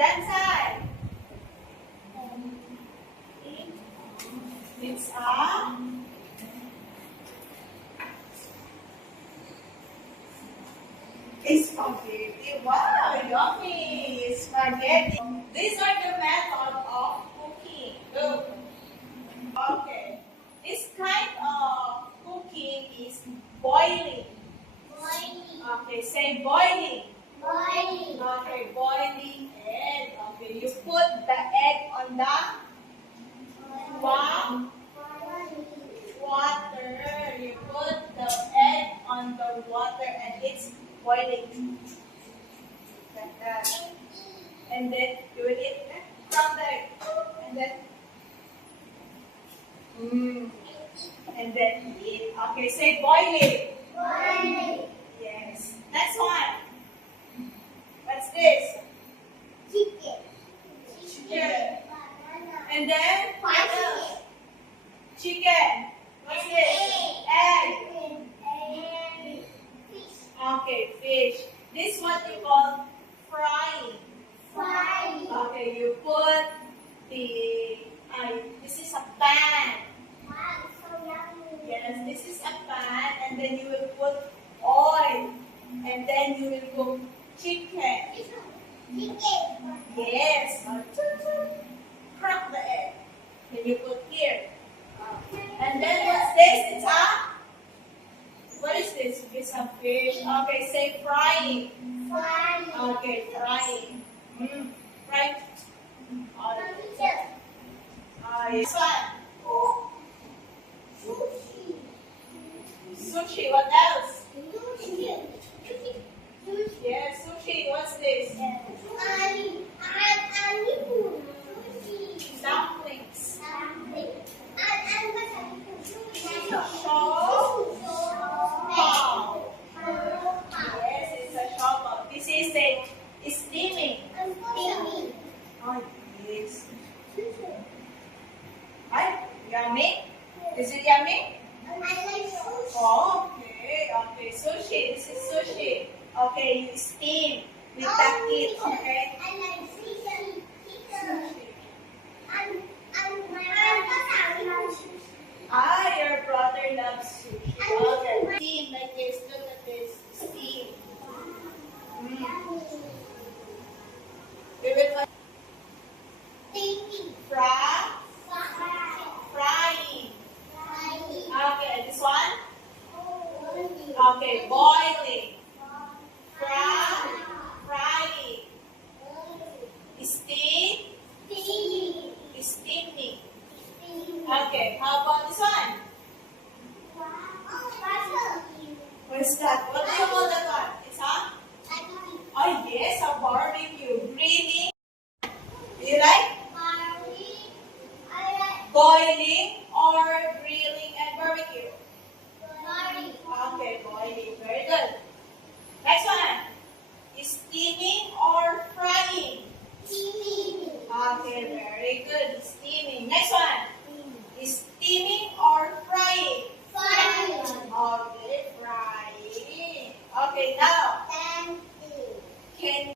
That side. It's spaghetti. Wow, yummy! Spaghetti. These are the method of cooking. Look. Okay. This kind of cooking is boiling. Okay, say boiling. Okay, boiling egg. Okay, you put the egg on the warm water. You put the egg on the water and it's boiling. Like that. And then you will eat from the egg. And then and then eat. Okay, say boiling. Yes. Next one. What's this? Chicken. And then what else? Chicken. What's this? Egg. Okay, fish. This what you call frying. Okay, you put this is a pan. Yes, this is a pan, and then you will put oil, and then you will cook chicken. Yes. Crack the egg. Then you put here. And then what's this? What is this? It's a fish. Okay, say frying. Okay, frying. Frying. Yes. Sushi. What else? Yes, sushi. What's this? Dumplings. Shovel. Yes, it's a shovel. This is the steaming. Oh, yes. Right? Yummy? Is it yummy? Oh, okay. Sushi. This is sushi. Okay, you steam with the heat. Okay. Your brother loves sushi. Okay. Steam like this. Look at this. Steam. We will frying. Okay, this one? Okay, boiling. Frying. Steaming. Okay, how about this one? What is that? What do you call that one? It's oh yes, a barbecue. Grilling. Do you like? Boiling or grilling and barbecue? Okay, boiling. Very good. Next one. Steaming or frying? Okay, very good. Steaming. Next one. Steaming or frying? Okay, frying. Okay, now. Can